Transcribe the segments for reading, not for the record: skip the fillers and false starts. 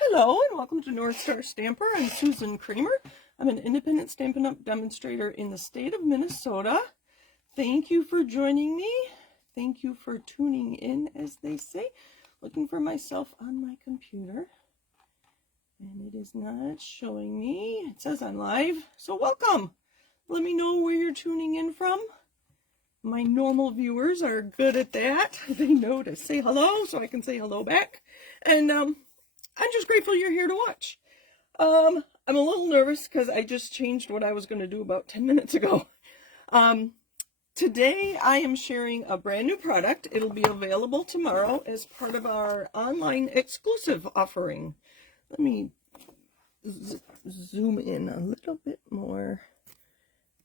Hello and welcome to North Star Stamper. I'm Susan Kramer. I'm an independent Stampin' Up! Demonstrator in the state of Minnesota. Thank you for joining me. Thank you for tuning in, as they say. Looking for myself on my computer. And it is not showing me. It says I'm live. So welcome. Let me know where you're tuning in from. My normal viewers are good at that. They know to say hello, so I can say hello back. And I'm just grateful you're here to watch. I'm a little nervous because I just changed what I was going to do about 10 minutes ago. Today I am sharing a brand new product. It'll be available tomorrow as part of our online exclusive offering. Let me zoom in a little bit more.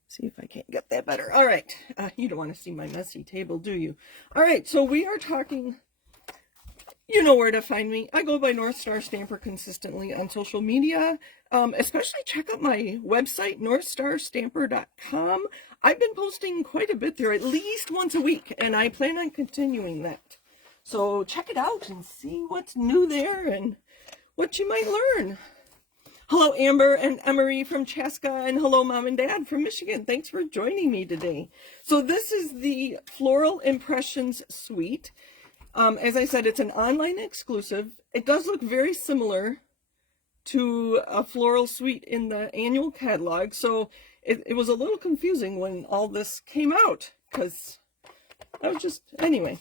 See if I can't get that better. All right. You don't want to see my messy table, do you? All right. So we are talking... You know where to find me. I go by North Star Stamper consistently on social media. Especially check out my website, northstarstamper.com. I've been posting quite a bit there, at least once a week, and I plan on continuing that. So check it out and see what's new there and what you might learn. Hello, Amber and Emery from Chaska, and hello, Mom and Dad from Michigan. Thanks for joining me today. So this is the Floral Impressions Suite. As I said, it's an online exclusive. It does look very similar to a floral suite in the annual catalog, so it was a little confusing when all this came out, because I was just, anyway.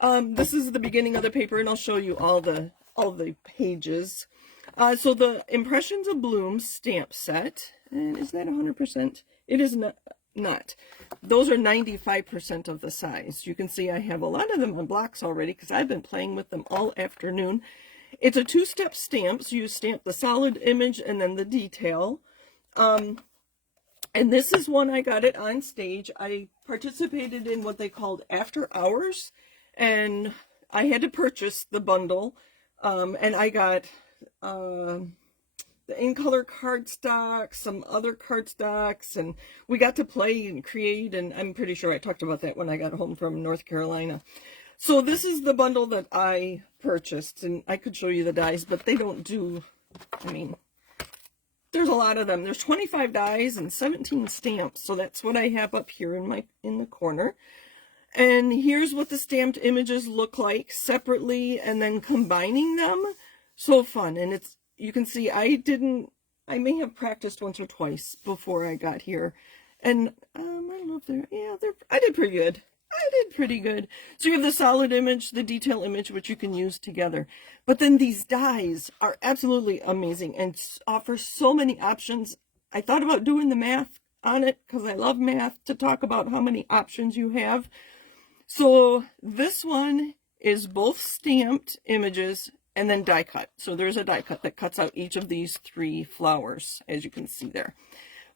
This is the beginning of the paper, and I'll show you all the pages. So the Impressions Abloom stamp set, and is that 100%? It is not. Those are 95% of the size. You can see I have a lot of them on blocks already because I've been playing with them all afternoon. It's a two-step stamp, so you stamp the solid image and then the detail. And this is one I got it on stage. I participated in what they called after hours, and I had to purchase the bundle, and I got the in-color cardstock, some other cardstocks, and we got to play and create, and I'm pretty sure I talked about that when I got home from North Carolina. So this is the bundle that I purchased, and I could show you the dies, but they don't do, I mean, there's a lot of them. There's 25 dies and 17 stamps, so that's what I have up here in the corner. And here's what the stamped images look like separately and then combining them. So fun, and you can see I may have practiced once or twice before I got here. And I don't know if I did pretty good. So you have the solid image, the detail image, which you can use together. But then these dies are absolutely amazing and offer so many options. I thought about doing the math on it because I love math, to talk about how many options you have. So this one is both stamped images and then die cut. So there's a die cut that cuts out each of these 3 flowers, as you can see there.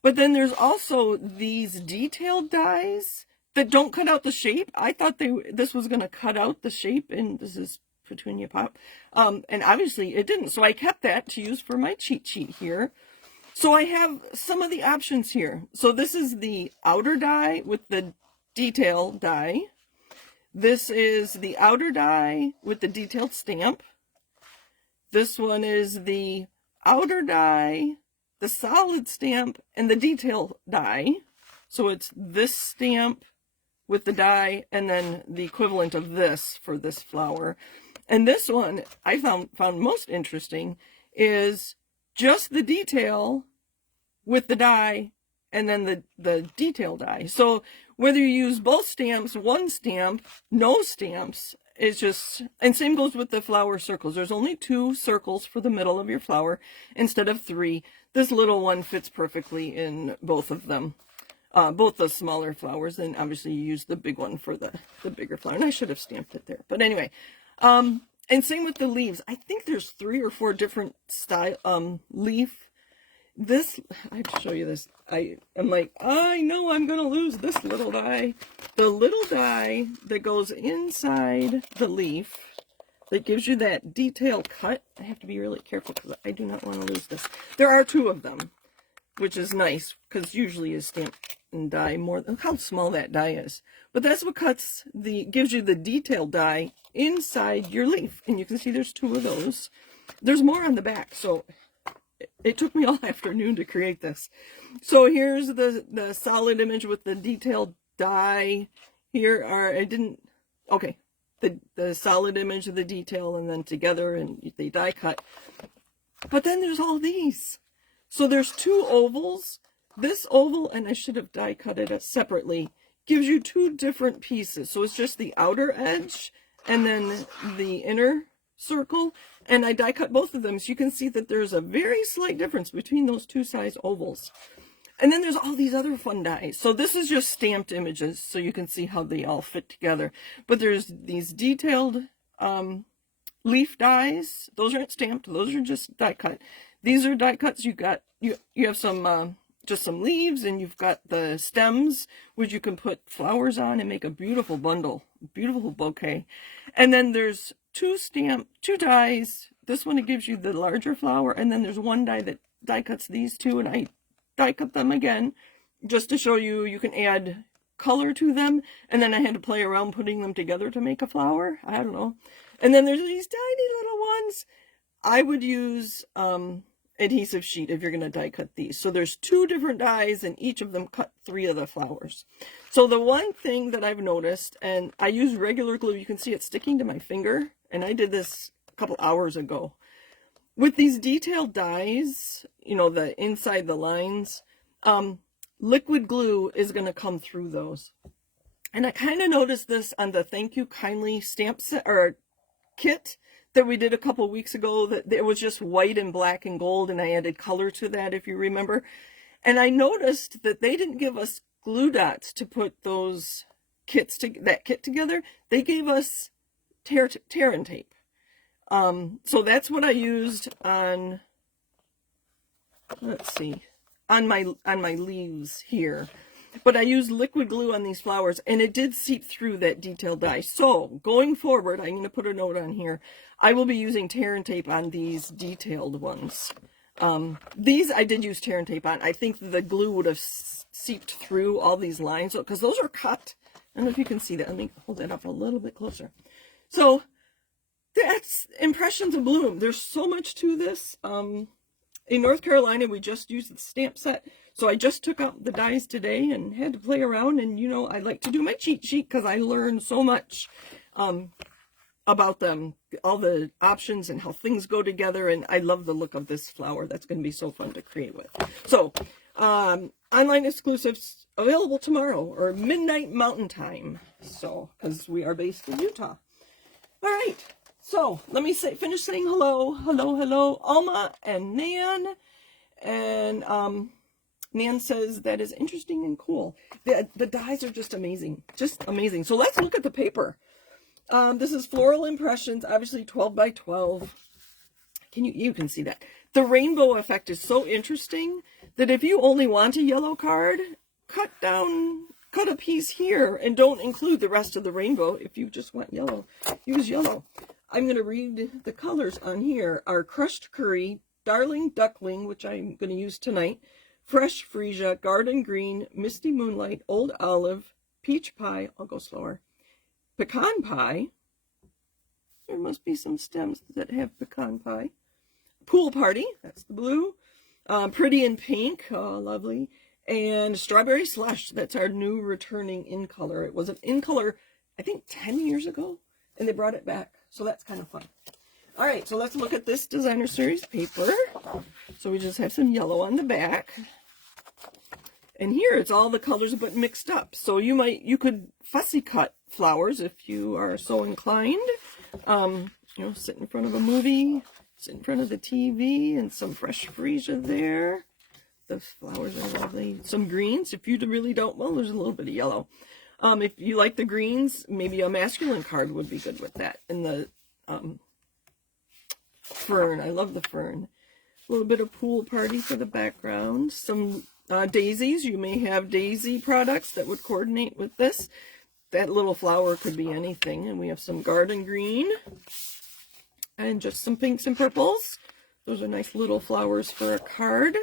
But then there's also these detailed dies that don't cut out the shape. I thought this was going to cut out the shape, and this is Petunia Pop. And obviously it didn't. So I kept that to use for my cheat sheet here. So I have some of the options here. So this is the outer die with the detail die. This is the outer die with the detailed stamp. This one is the outer die, the solid stamp, and the detail die. So it's this stamp with the die and then the equivalent of this for this flower. And this one I found most interesting is just the detail with the die and then the detail die. So whether you use both stamps, one stamp, no stamps, it's just, and same goes with the flower circles. There's only 2 circles for the middle of your flower instead of 3. This little one fits perfectly in both of them, both the smaller flowers, and obviously you use the big one for the bigger flower. And I should have stamped it there, but anyway. And same with the leaves. I think there's 3 or 4 different style leaf. This, I have to show you this. I'm like, I know I'm going to lose this little die. The little die that goes inside the leaf that gives you that detail cut. I have to be really careful because I do not want to lose this. There are 2 of them, which is nice because usually you stamp and die more. Look how small that die is. But that's what gives you the detail die inside your leaf. And you can see there's 2 of those. there's more on the back, so it took me all afternoon to create this. So here's the solid image with the detailed die. Here are, the solid image of the detail, and then together, and they die cut. But then there's all these. So there's two ovals. This oval, and I should have die cut it separately, gives you two different pieces. So it's just the outer edge and then the inner circle. And I die cut both of them, so you can see that there's a very slight difference between those two size ovals. And then there's all these other fun dies. So this is just stamped images, so you can see how they all fit together. But there's these detailed leaf dies. Those aren't stamped. Those are just die cut. These are die cuts. You have some just some leaves, and you've got the stems, which you can put flowers on and make a beautiful bundle, beautiful bouquet. And then there's two dies. This one, it gives you the larger flower, and then there's one die that die cuts these two, and I die cut them again just to show you you can add color to them. And then I had to play around putting them together to make a flower. I don't know. And then there's these tiny little ones. I would use adhesive sheet if you're going to die cut these. So there's two different dies, and each of them cut 3 of the flowers. So the one thing that I've noticed, and I use regular glue, you can see it sticking to my finger, and I did this a couple hours ago. With these detailed dies, you know, the inside the lines, liquid glue is going to come through those. And I kind of noticed this on the Thank You Kindly stamp set or kit that we did a couple weeks ago, that it was just white and black and gold, and I added color to that, if you remember. And I noticed that they didn't give us glue dots to put those that kit together. They gave us tear and tape. So that's what I used on, let's see, on my leaves here. But I used liquid glue on these flowers, and it did seep through that detailed die. So going forward, I'm going to put a note on here. I will be using tear and tape on these detailed ones. These I did use tear and tape on. I think the glue would have seeped through all these lines, because those are cut. I don't know if you can see that. Let me hold that up a little bit closer. So that's Impressions Abloom. There's so much to this. In North Carolina, we just used the stamp set. So I just took out the dies today and had to play around. And, you know, I like to do my cheat sheet because I learned so much about them, all the options and how things go together. And I love the look of this flower. That's going to be so fun to create with. So online exclusives available tomorrow, or midnight Mountain Time. So, because we are based in Utah. All right. So let me finish saying hello, Alma and Nan. And Nan says that is interesting and cool. The dies are just amazing, So let's look at the paper. This is Floral Impressions, obviously 12 by 12. You can see that. The rainbow effect is so interesting that if you only want a yellow card, cut a piece here and don't include the rest of the rainbow. If you just want yellow, use yellow. I'm going to read the colors on here. Are Crushed Curry, Darling Duckling, which I'm going to use tonight, Fresh Freesia, Garden Green, Misty Moonlight, Old Olive, Peach Pie, I'll go slower, Pecan Pie, there must be some stems that have Pecan Pie, Pool Party, that's the blue, Pretty in Pink, oh lovely, and Strawberry Slush, that's our new returning in color. It was an in color, I think 10 years ago, and they brought it back. So that's kind of fun. All right, so let's look at this designer series paper. So we just have some yellow on the back. And here it's all the colors but mixed up. So you could fussy cut flowers if you are so inclined. You know, sit in front of a movie, sit in front of the TV, and some fresh freesia there. The flowers are lovely. Some greens. If you really don't, well, there's a little bit of yellow. If you like the greens, maybe a masculine card would be good with that. And the fern, I love the fern. A little bit of Pool Party for the background. Some daisies. You may have daisy products that would coordinate with this. That little flower could be anything. And we have some garden green. And just some pinks and purples. Those are nice little flowers for a card.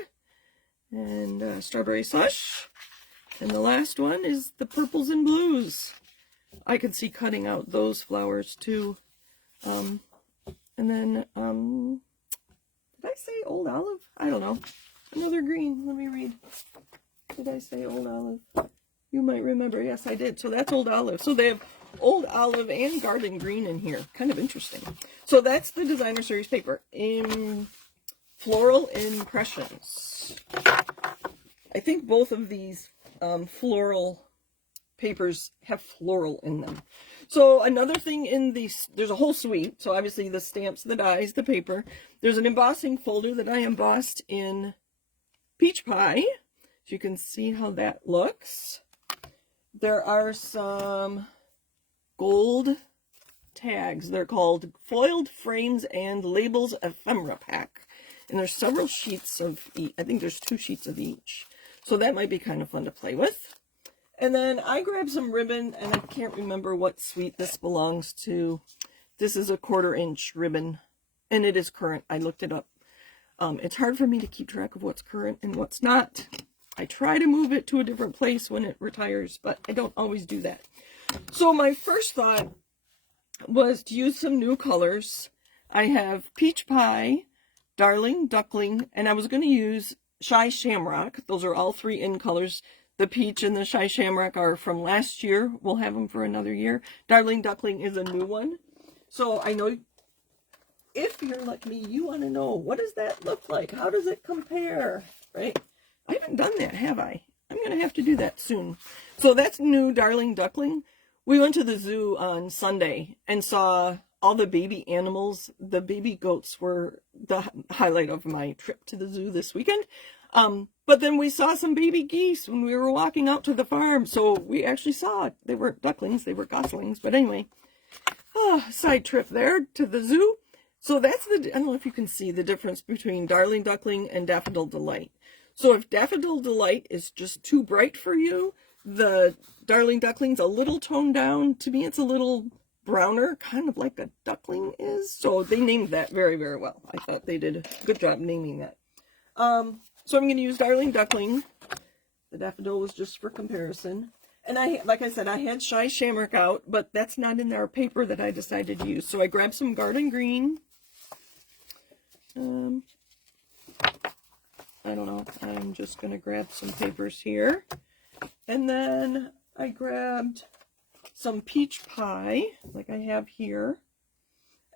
And Strawberry Slush. And the last one is the purples and blues. I could see cutting out those flowers too. And then Did I say Old Olive? I don't know. Another green. Let me read. Did I say Old Olive? You might remember. Yes, I did. So that's Old Olive. So they have Old Olive and Garden Green in here. Kind of interesting. So that's the Designer Series paper in Floral Impressions. I think both of these floral papers have floral in them. So another thing in these, there's a whole suite. So obviously the stamps, the dies, the paper. There's an embossing folder that I embossed in Peach Pie. So you can see how that looks. There are some gold tags. They're called Foiled Frames and Labels Ephemera Pack. And there's several sheets of each. I think there's 2 sheets of each. So that might be kind of fun to play with. And then I grabbed some ribbon, and I can't remember what suite this belongs to. This is a 1/4 inch ribbon, and it is current. I looked it up. It's hard for me to keep track of what's current and what's not. I try to move it to a different place when it retires, but I don't always do that. So my first thought was to use some new colors. I have Peach Pie, Darling Duckling, and I was going to use Shy Shamrock. Those are all 3 in colors. The peach and the Shy Shamrock are from last year. We'll have them for another year. Darling Duckling is a new one. So I know if you're like me, you want to know, what does that look like? How does it compare? Right? I haven't done that, have I? I'm going to have to do that soon. So that's new Darling Duckling. We went to the zoo on Sunday and saw all the baby animals. The baby goats were the highlight of my trip to the zoo this weekend. But then we saw some baby geese when we were walking out to the farm. So we actually saw, they weren't ducklings, they were goslings. But anyway, side trip there to the zoo. So that's I don't know if you can see the difference between Darling Duckling and Daffodil Delight. So if Daffodil Delight is just too bright for you, the Darling Duckling's a little toned down. To me, it's a little browner, kind of like a duckling is. So they named that very, very well. I thought they did a good job naming that. So I'm going to use Darling Duckling. The daffodil was just for comparison. And like I said, I had Shy Shamrock out, but that's not in our paper that I decided to use. So I grabbed some Garden Green. I don't know. I'm just going to grab some papers here. And then I grabbed some Peach Pie, like I have here.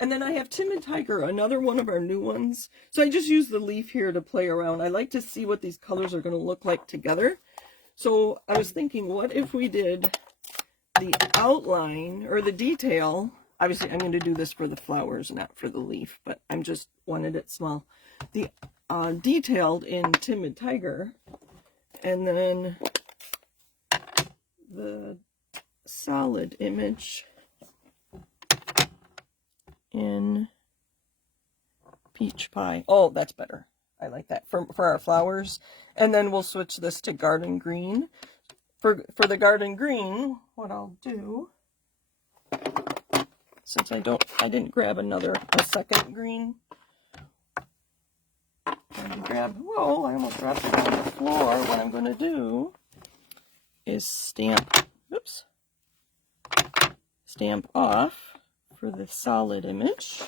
And then I have Timid Tiger, another one of our new ones. So I just used the leaf here to play around. I like to see what these colors are going to look like together. So I was thinking, what if we did the outline or the detail? Obviously, I'm going to do this for the flowers, not for the leaf, but I'm just wanted it small. The detailed in Timid Tiger, and then the solid image in Peach Pie. Oh, that's better. I like that for our flowers. And then we'll switch this to Garden Green. For the Garden Green, what I'll do, since I didn't grab a second green. Whoa, I almost dropped it on the floor. What I'm going to do is stamp off for the solid image,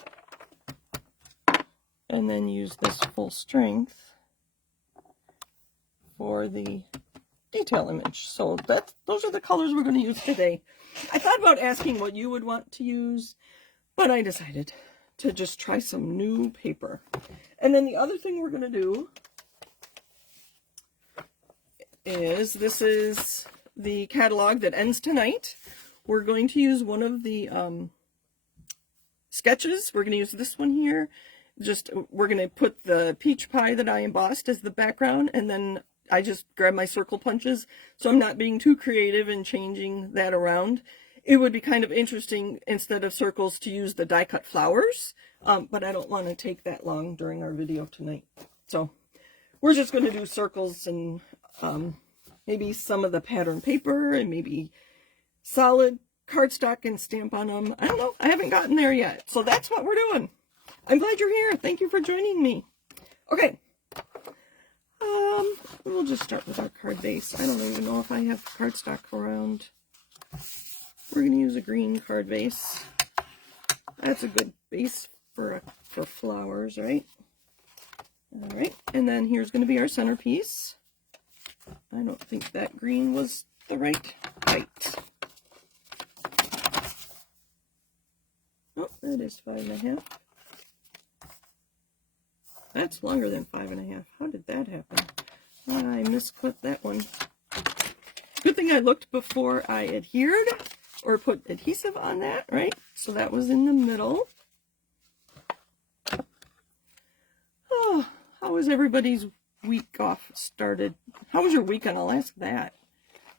and then use this full strength for the detail image. So those are the colors we're going to use today. I thought about asking what you would want to use, but I decided to just try some new paper. And then the other thing we're going to do is, this is the catalog that ends tonight. We're going to use one of the sketches. We're going to use this one here. We're going to put the Peach Pie that I embossed as the background, and then I just grab my circle punches, so I'm not being too creative in changing that around. It would be kind of interesting, instead of circles, to use the die cut flowers, but I don't want to take that long during our video tonight. So we're just going to do circles and maybe some of the pattern paper, and maybe solid cardstock and stamp on them. I don't know. I haven't gotten there yet. So that's what we're doing. I'm glad you're here. Thank you for joining me. Okay. We'll just start with our card base. I don't even know if I have cardstock around. We're going to use a green card base. That's a good base for flowers, right? All right, and then here's going to be our centerpiece. I don't think that green was the right height. Oh, that is 5.5. That's longer than 5.5. How did that happen? I miscut that one. Good thing I looked before I adhered or put adhesive on that, right? So that was in the middle. Oh, how was everybody's week off started? How was your weekend? I'll ask that.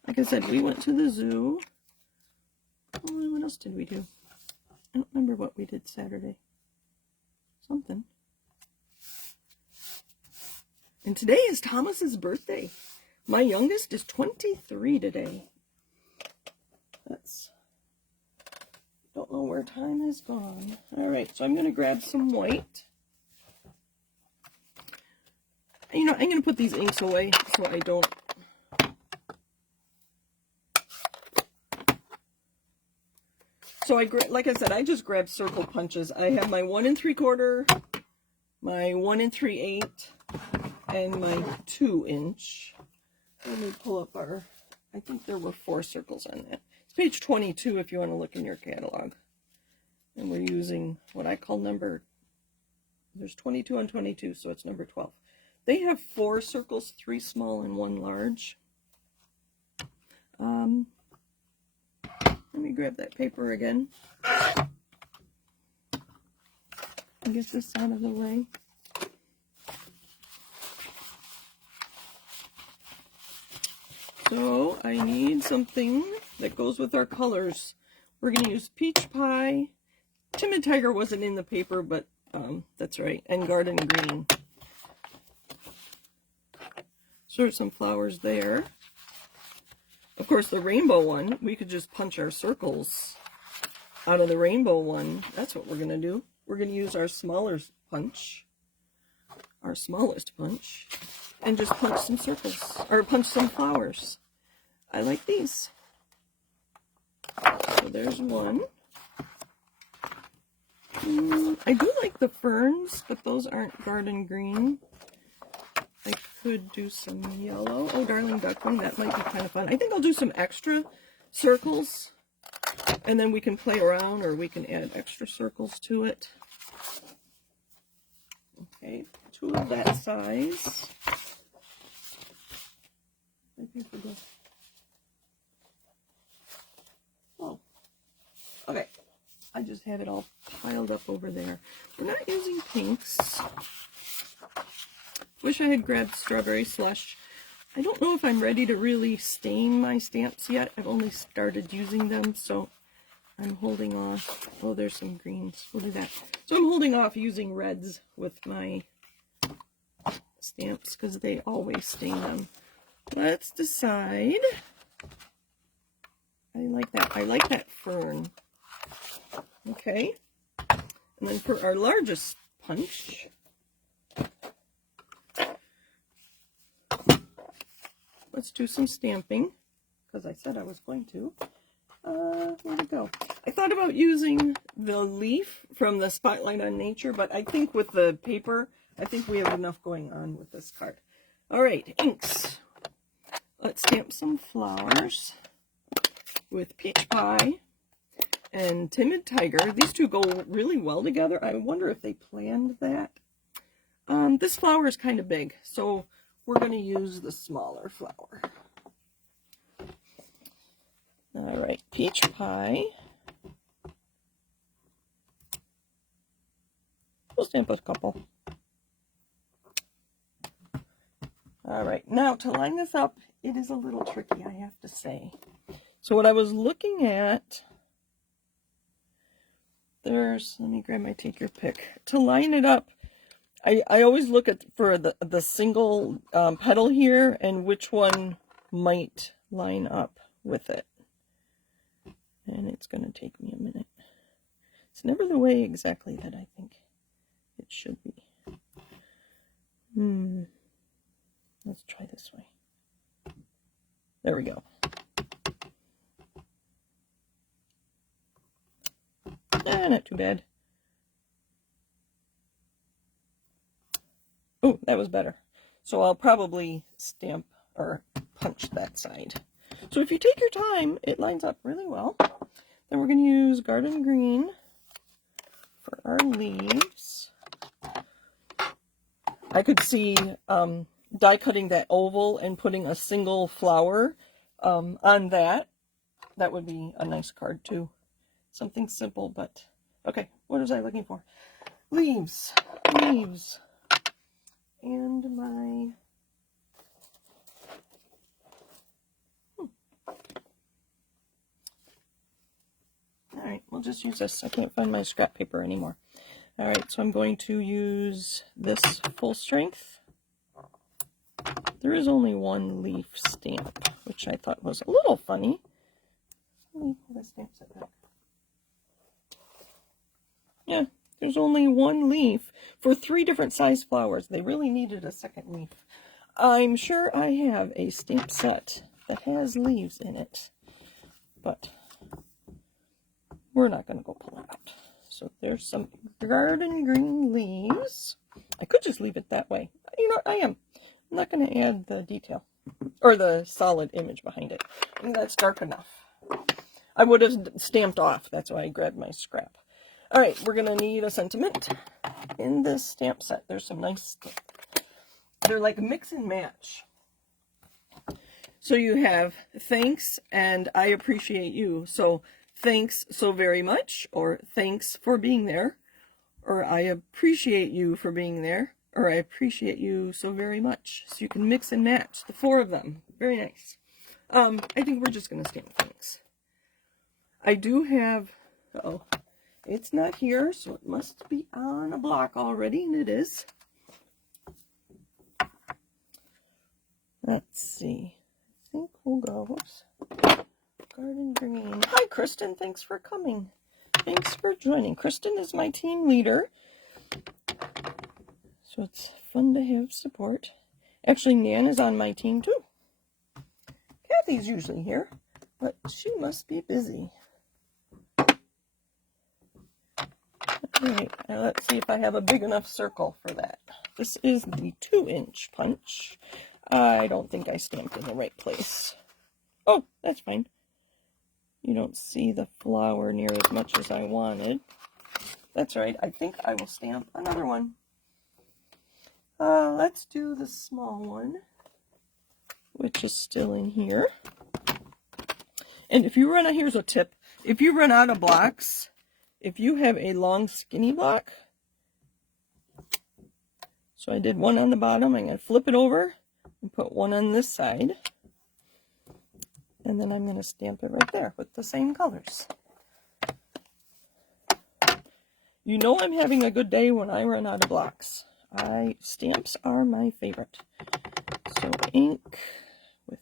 Like I said, we went to the zoo. Oh, what else did we do? I don't remember what we did Saturday. Something. And today is Thomas's birthday. My youngest is 23 today. Don't know where time has gone. All right, so I'm going to grab some white. You know, I'm going to put these inks away so I don't. So like I said, I just grabbed circle punches. I have my 1 3/4, my 1 3/8, and my 2-inch. Let me pull up I think there were 4 circles on that. It's page 22 if you want to look in your catalog. And we're using what I call there's 22 on 22, so it's number 12. They have 4 circles, 3 small and 1 large. Let me grab that paper again and get this out of the way. So I need something that goes with our colors. We're going to use Peach Pie. Timid Tiger wasn't in the paper, but that's right, and Garden Green. So there's some flowers there. Of course, the rainbow one, we could just punch our circles out of the rainbow one. That's what we're going to do. We're going to use our smallest punch, and just punch some circles, or punch some flowers. I like these. So there's one. I do like the ferns, but those aren't garden green. I could do some yellow. Oh, Darling Duckling, that might be kind of fun. I think I'll do some extra circles, and then we can play around, or we can add extra circles to it. Okay, 2 of that size. Oh, okay. I just have it all piled up over there. We're not using pinks. Wish I had grabbed Strawberry Slush. I don't know if I'm ready to really stain my stamps yet. I've only started using them, so I'm holding off. Oh, there's some greens. We'll do that. So I'm holding off using reds with my stamps because they always stain them. Let's decide. I like that. I like that fern. Okay. And then for our largest punch, let's do some stamping, because I said I was going to. Where'd it go? I thought about using the leaf from the Spotlight on Nature, but I think with the paper, I think we have enough going on with this card. All right, inks. Let's stamp some flowers with Peach Pie and Timid Tiger. These two go really well together. I wonder if they planned that. This flower is kind of big, so we're going to use the smaller flower. All right, Peach Pie. We'll stamp a couple. All right, now to line this up, it is a little tricky, I have to say. So what I was looking at, let me grab my take your pick. To line it up, I always look for the single petal here and which one might line up with it. And it's going to take me a minute. It's never the way exactly that I think it should be. Let's try this way. There we go. Not too bad. Oh, that was better. So I'll probably stamp or punch that side. So if you take your time, it lines up really well. Then we're going to use garden green for our leaves. I could see die cutting that oval and putting a single flower on that. That would be a nice card too. Something simple, but okay. What was I looking for? Leaves. Leaves. And my... Alright, we'll just use this. I can't find my scrap paper anymore. Alright, so I'm going to use this full strength. There is only one leaf stamp, which I thought was a little funny. Let me pull the stamp set back. Yeah, there's only one leaf for 3 different size flowers. They really needed a second leaf. I'm sure I have a stamp set that has leaves in it, but we're not going to go pull it out. So there's some garden green leaves. I could just leave it that way. You know, I'm not going to add the detail or the solid image behind it. I think that's dark enough. I would have stamped off. That's why I grabbed my scrap. All right, we're going to need a sentiment in this stamp set. There's some nice, they're like mix and match. So you have thanks and I appreciate you. So thanks so very much, or thanks for being there, or I appreciate you for being there, or I appreciate you so very much. So you can mix and match the 4 of them. Very nice. I think we're just going to stamp thanks. I do have, uh-oh, it's not here, so it must be on a block already, and it is. Let's see. I think we'll go, whoops. Garden green. Hi, Kristen. Thanks for coming. Thanks for joining. Kristen is my team leader, so it's fun to have support. Actually, Nan is on my team, too. Kathy's usually here, but she must be busy. Alright, now let's see if I have a big enough circle for that. This is the 2-inch punch. I don't think I stamped in the right place. Oh, that's fine. You don't see the flower near as much as I wanted. That's right. I think I will stamp another one. Let's do the small one, which is still in here. And if you run out, here's a tip. If you run out of blocks, if you have a long skinny block, so I did one on the bottom, I'm going to flip it over and put one on this side. And then I'm going to stamp it right there with the same colors. You know I'm having a good day when I run out of blocks. Stamps are my favorite. So ink with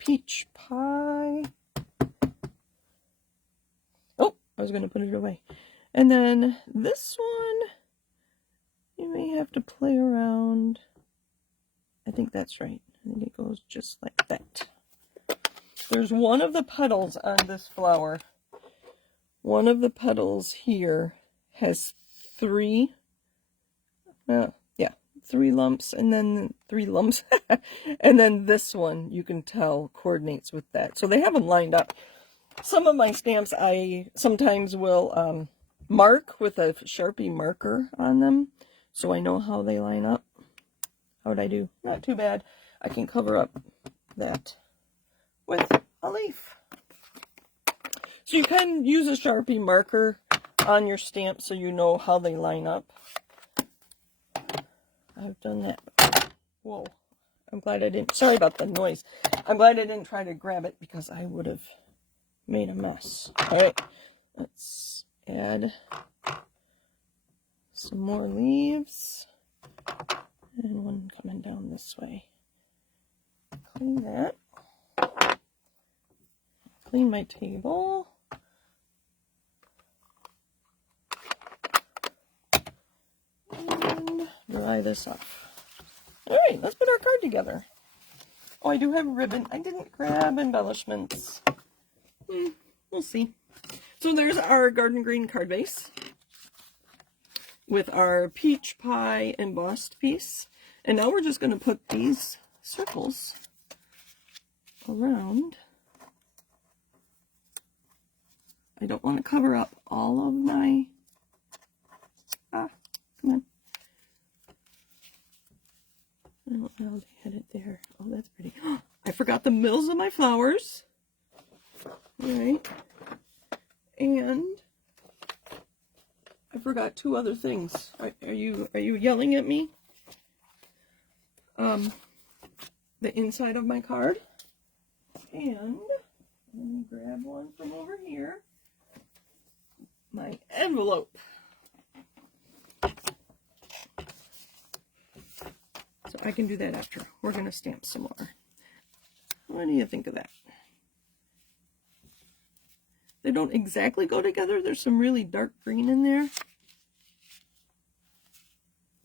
peach pie. Oh, I was going to put it away. And then this one, you may have to play around. I think that's right. I think it goes just like that. There's one of the petals on this flower. One of the petals here has 3 lumps, and then 3 lumps. And then this one, you can tell, coordinates with that. So they have them lined up. Some of my stamps I sometimes will mark with a Sharpie marker on them, so I know how they line up. How would I do? Not too bad. I can cover up that with a leaf. So you can use a Sharpie marker on your stamp so you know how they line up. I've done that. Whoa. I'm glad I didn't. Sorry about the noise. I'm glad I didn't try to grab it because I would have made a mess. Alright. Let's add some more leaves. And one coming down this way. Clean that. Clean my table. And dry this off. Alright, let's put our card together. Oh, I do have ribbon. I didn't grab embellishments. We'll see. So there's our garden green card base. with our peach pie embossed piece. And now we're just going to put these circles around. I don't want to cover up all of my, come on. I don't know, they had it there. Oh, that's pretty. I forgot the middles of my flowers. All right. And I forgot two other things. Are you yelling at me? The inside of my card. And let me grab one from over here. My envelope. So I can do that after. We're going to stamp some more. What do you think of that? They don't exactly go together. There's some really dark green in there.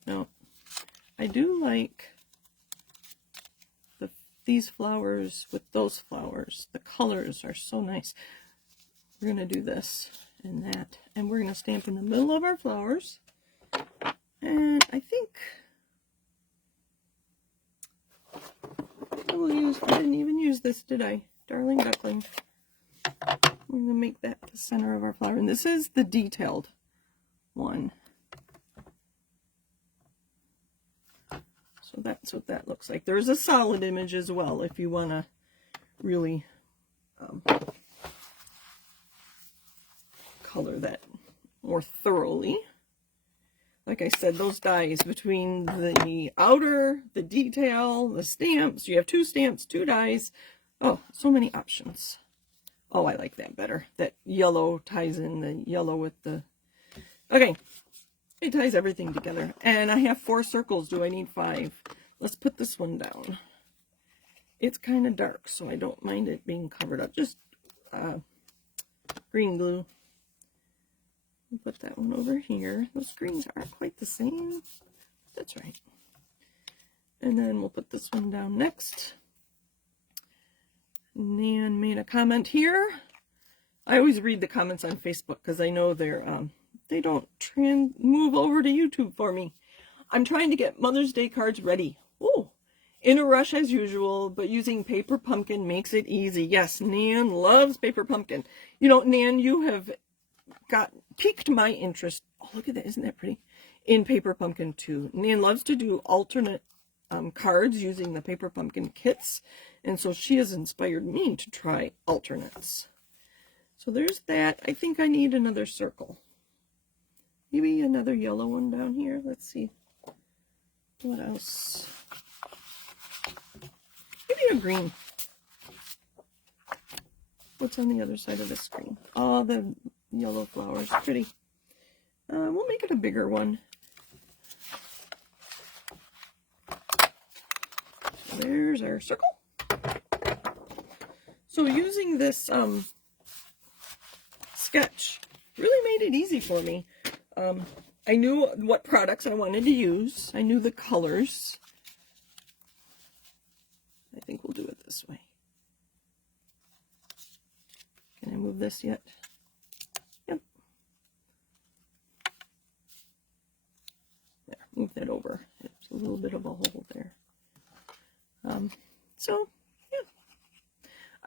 No, I do like these flowers with those flowers. The colors are so nice. We're going to do this and that. And we're going to stamp in the middle of our flowers. And I think I will use, I didn't even use this, did I? Darling Duckling. We're going to make that the center of our flower. And this is the detailed one. So that's what that looks like. There's a solid image as well if you want to really color that more thoroughly. Like I said, those dies between the outer, the detail, the stamps. You have 2 stamps, 2 dies. Oh, so many options. Oh, I like that better. That yellow ties in the yellow with the... Okay, it ties everything together. And I have 4 circles. Do I need 5? Let's put this one down. It's kind of dark, so I don't mind it being covered up. Just green glue. I'll put that one over here. Those greens aren't quite the same. That's right. And then we'll put this one down next. Nan made a comment here. I always read the comments on Facebook because I know they're they don't move over to YouTube for me. I'm trying to get Mother's Day cards ready. Ooh, in a rush as usual, but using paper pumpkin makes it easy. Yes, Nan loves paper pumpkin. You know, Nan, you have piqued my interest. Oh, look at that. Isn't that pretty? In paper pumpkin too. Nan loves to do alternate cards using the paper pumpkin kits. And so she has inspired me to try alternates. So there's that. I think I need another circle. Maybe another yellow one down here. Let's see. What else? Maybe a green. What's on the other side of the screen? Oh, the yellow flowers. Pretty. We'll make it a bigger one. There's our circle. So using this sketch really made it easy for me. I knew what products I wanted to use. I knew the colors. I think we'll do it this way. Can I move this yet? Yep. There, move that over. It's a little bit of a hole there. So, yeah.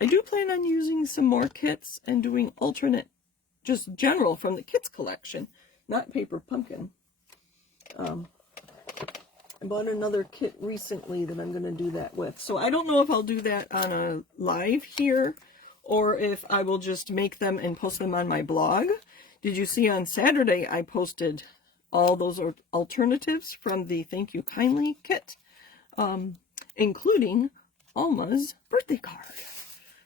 I do plan on using some more kits and doing alternate, just general from the kits collection, not paper pumpkin. I bought another kit recently that I'm going to do that with. So I don't know if I'll do that on a live here or if I will just make them and post them on my blog. Did you see on Saturday I posted all those alternatives from the Thank You Kindly kit, including Alma's birthday card.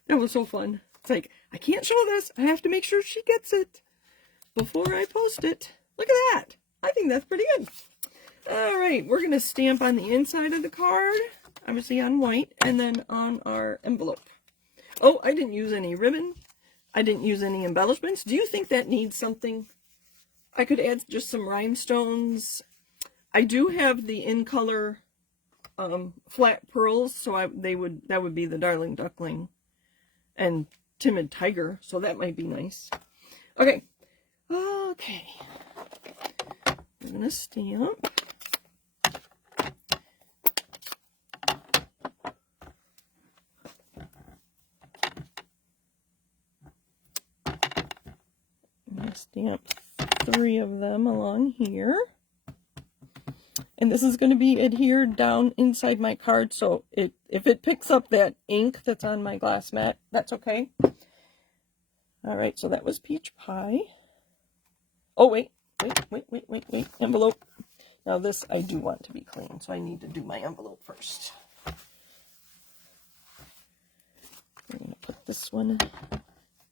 That was so fun. It's like, I can't show this. I have to make sure she gets it before I post it. Look at that. I think that's pretty good. All right, we're going to stamp on the inside of the card, obviously on white, and then on our envelope. Oh, I didn't use any ribbon. I didn't use any embellishments. Do you think that needs something? I could add just some rhinestones. I do have the in color flat pearls, so that would be the Darling Duckling and Timid Tiger, so that might be nice. Okay. I'm going to stamp. I'm going to stamp 3 of them along here. And this is going to be adhered down inside my card, so if it picks up that ink that's on my glass mat, that's okay. All right, so that was peach pie. Oh, wait. Envelope. Now this I do want to be clean, so I need to do my envelope first. I'm going to put this one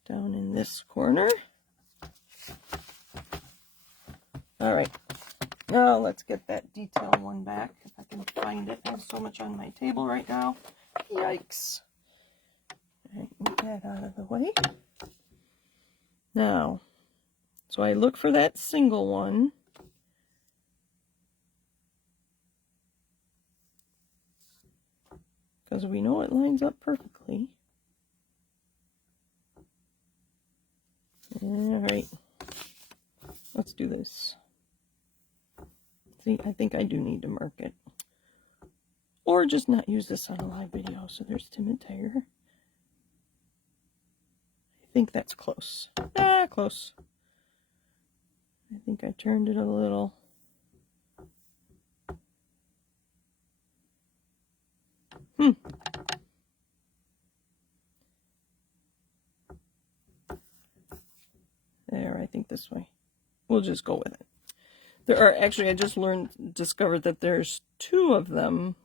down in this corner. All right. Now let's get that detail one back, if I can find it. I have so much on my table right now. Yikes. All right, move that out of the way. Now, so I look for that single one. Because we know it lines up perfectly. All right. Let's do this. See, I think I do need to mark it. Or just not use this on a live video. So there's Timid Tiger. I think that's close. Ah, close. I think I turned it a little. There, I think this way. We'll just go with it. There are actually, I just discovered that there's 2 of them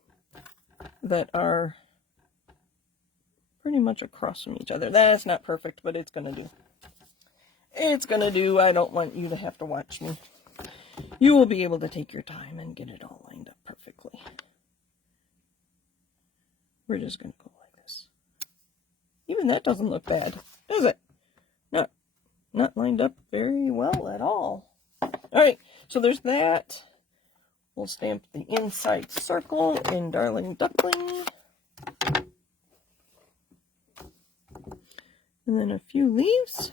that are pretty much across from each other. That's not perfect, but it's gonna do. It's gonna do. I don't want you to have to watch me. You will be able to take your time and get it all lined up perfectly. We're just gonna go like this. Even that doesn't look bad, does it? Not lined up very well at all. All right, so there's that. We'll stamp the inside circle in Darling Duckling. And then a few leaves.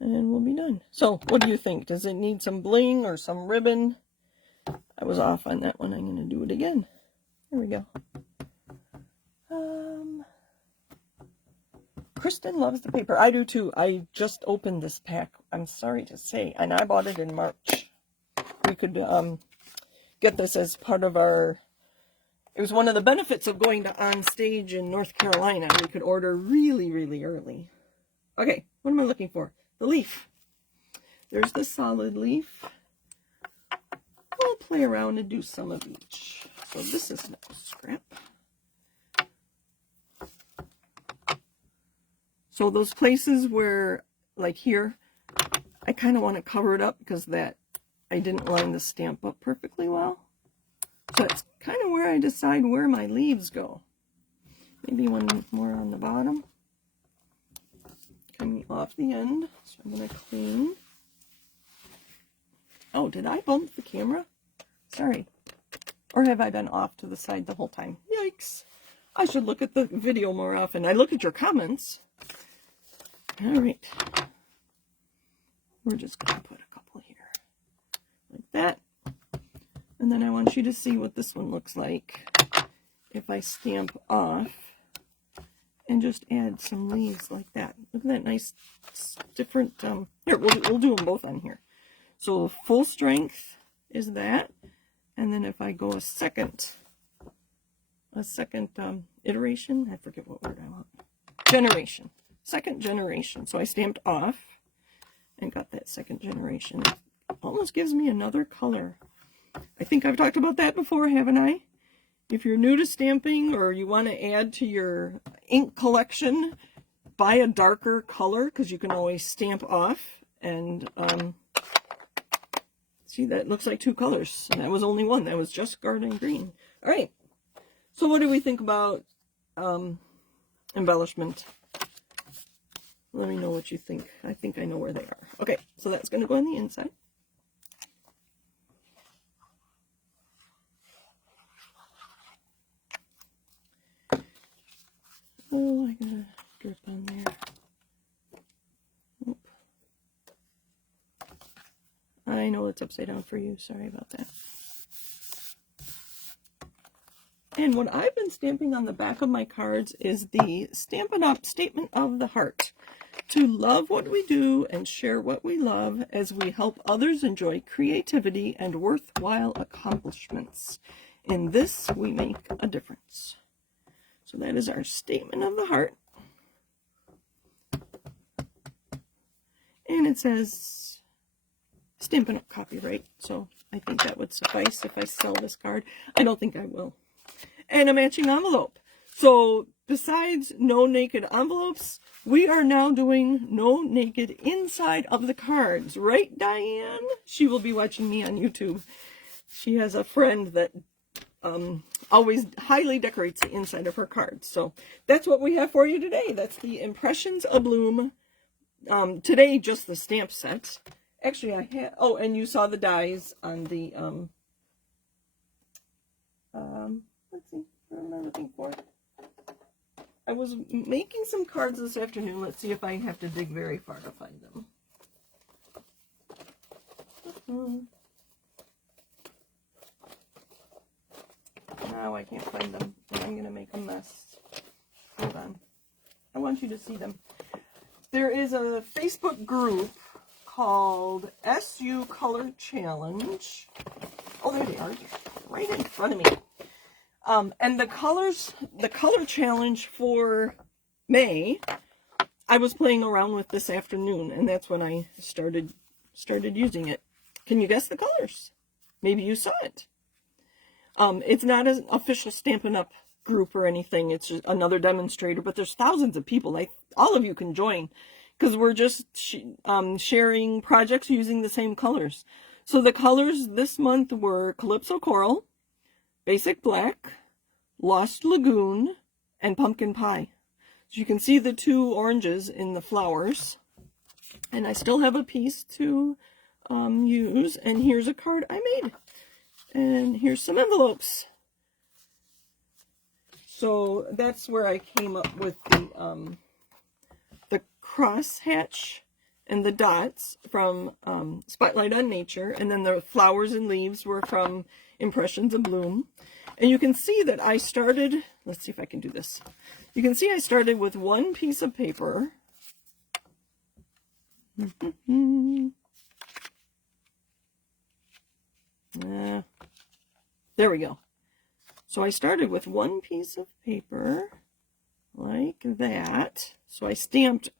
And we'll be done. So, what do you think? Does it need some bling or some ribbon? I was off on that one. I'm going to do it again. There we go. Kristen loves the paper. I do too. I just opened this pack, I'm sorry to say, and I bought it in March. We could get this as part of our... It was one of the benefits of going to On Stage in North Carolina. We could order really, really early. Okay, what am I looking for? The leaf. There's the solid leaf. We'll play around and do some of each. So this is no scrap. So those places where, like here, I kind of want to cover it up because that I didn't line the stamp up perfectly well. So it's kind of where I decide where my leaves go. Maybe one more on the bottom. Coming off the end. So I'm going to clean. Oh, did I bump the camera? Sorry. Or have I been off to the side the whole time? Yikes. I should look at the video more often. I look at your comments. All right. We're just going to put a couple here. Like that. And then I want you to see what this one looks like if I stamp off and just add some leaves like that. Look at that nice, different, here, we'll do them both on here. So full strength is that. And then if I go a second iteration, I forget what word I want. Generation. Second generation. So I stamped off and got that second generation. It almost gives me another color. I think I've talked about that before, haven't I? If you're new to stamping or you want to add to your ink collection, buy a darker color because you can always stamp off. And see, that looks like 2 colors. And that was only one. That was just garden green. All right. So what do we think about embellishment? Let me know what you think. I think I know where they are. Okay, so that's going to go on the inside. Oh, I got a drip on there. I know that's upside down for you. Sorry about that. And what I've been stamping on the back of my cards is the Stampin' Up! Statement of the Heart. To love what we do and share what we love as we help others enjoy creativity and worthwhile accomplishments. In this, we make a difference. So that is our Statement of the Heart. And it says Stampin' Up! Copyright. So I think that would suffice if I sell this card. I don't think I will. And a matching envelope. So besides no naked envelopes, we are now doing no naked inside of the cards. Right, Diane? She will be watching me on YouTube. She has a friend that always highly decorates the inside of her cards. So that's what we have for you today. That's the Impressions Abloom. Today, just the stamp set. Actually, I had... Oh, and you saw the dies on the... let's see. What am I looking for? I was making some cards this afternoon. Let's see if I have to dig very far to find them. Now I can't find them, and I'm going to make a mess. Hold on. I want you to see them. There is a Facebook group called SU Color Challenge. Oh, there they are. Right in front of me. And the color challenge for May, I was playing around with this afternoon, and that's when I started using it. Can you guess the colors? Maybe you saw it. It's not an official Stampin' Up! Group or anything. It's just another demonstrator, but there's thousands of people. All of you can join, because we're just sharing projects using the same colors. So the colors this month were Calypso Coral, Basic Black, Lost Lagoon, and Pumpkin Pie. So you can see the two oranges in the flowers. And I still have a piece to use. And here's a card I made. And here's some envelopes. So that's where I came up with the cross hatch and the dots from Spotlight on Nature. And then the flowers and leaves were from Impressions Abloom. And you can see that I started, let's see if I can do this. You can see I started with one piece of paper. There we go. So I started with one piece of paper, like that. So I stamped,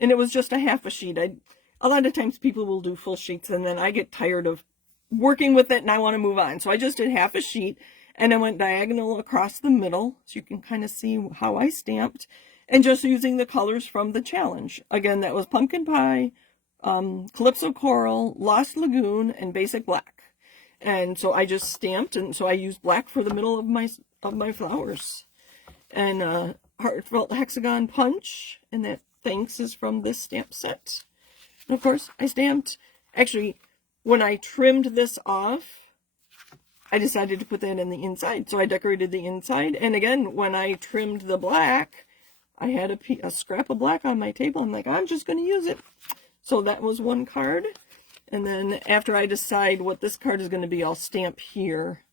and it was just a half a sheet. A lot of times people will do full sheets, and then I get tired of working with it, and I want to move on. So I just did half a sheet. And I went diagonal across the middle, so you can kind of see how I stamped, and just using the colors from the challenge. Again, that was Pumpkin Pie, Calypso Coral, Lost Lagoon, and Basic Black. And so I just stamped, and so I used black for the middle of my flowers. And Heartfelt Hexagon Punch, and that thanks is from this stamp set. And of course, I stamped, actually, when I trimmed this off, I decided to put that in the inside. So I decorated the inside. And again, when I trimmed the black, I had a scrap of black on my table. I'm like, I'm just going to use it. So that was one card. And then after I decide what this card is going to be, I'll stamp here.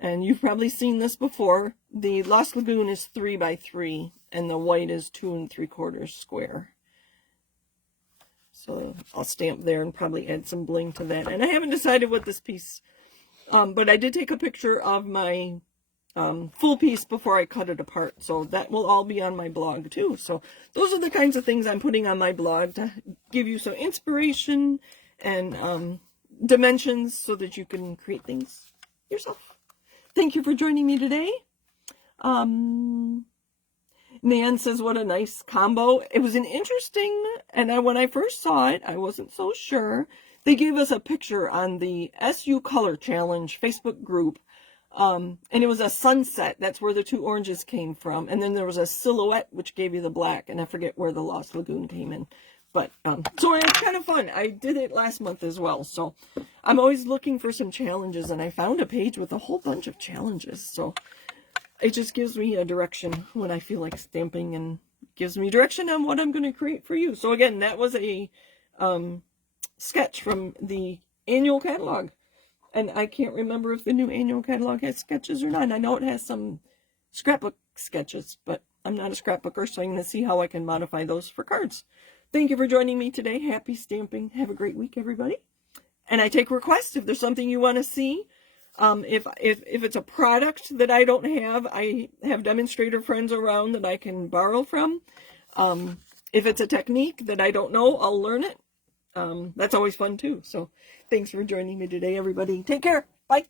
And you've probably seen this before. The Lost Lagoon is 3 by 3, and the white is 2 3/4 square. So I'll stamp there and probably add some bling to that. And I haven't decided what this piece... but I did take a picture of my full piece before I cut it apart. So that will all be on my blog too. So those are the kinds of things I'm putting on my blog to give you some inspiration and dimensions so that you can create things yourself. Thank you for joining me today. Nan says, what a nice combo. It was an interesting, and when I first saw it, I wasn't so sure. They gave us a picture on the SU Color Challenge Facebook group, and it was a sunset. That's where the two oranges came from. And then there was a silhouette, which gave you the black, and I forget where the Lost Lagoon came in. But, so it was kind of fun. I did it last month as well. So I'm always looking for some challenges, and I found a page with a whole bunch of challenges. So it just gives me a direction when I feel like stamping, and gives me direction on what I'm going to create for you. So again, that was a... sketch from the annual catalog. And I can't remember if the new annual catalog has sketches or not. I know it has some scrapbook sketches, but I'm not a scrapbooker, so I'm going to see how I can modify those for cards. Thank you for joining me today. Happy stamping. Have a great week, everybody. And I take requests if there's something you want to see. If it's a product that I don't have, I have demonstrator friends around that I can borrow from. If it's a technique that I don't know, I'll learn it. That's always fun too. So thanks for joining me today, everybody. Take care. Bye.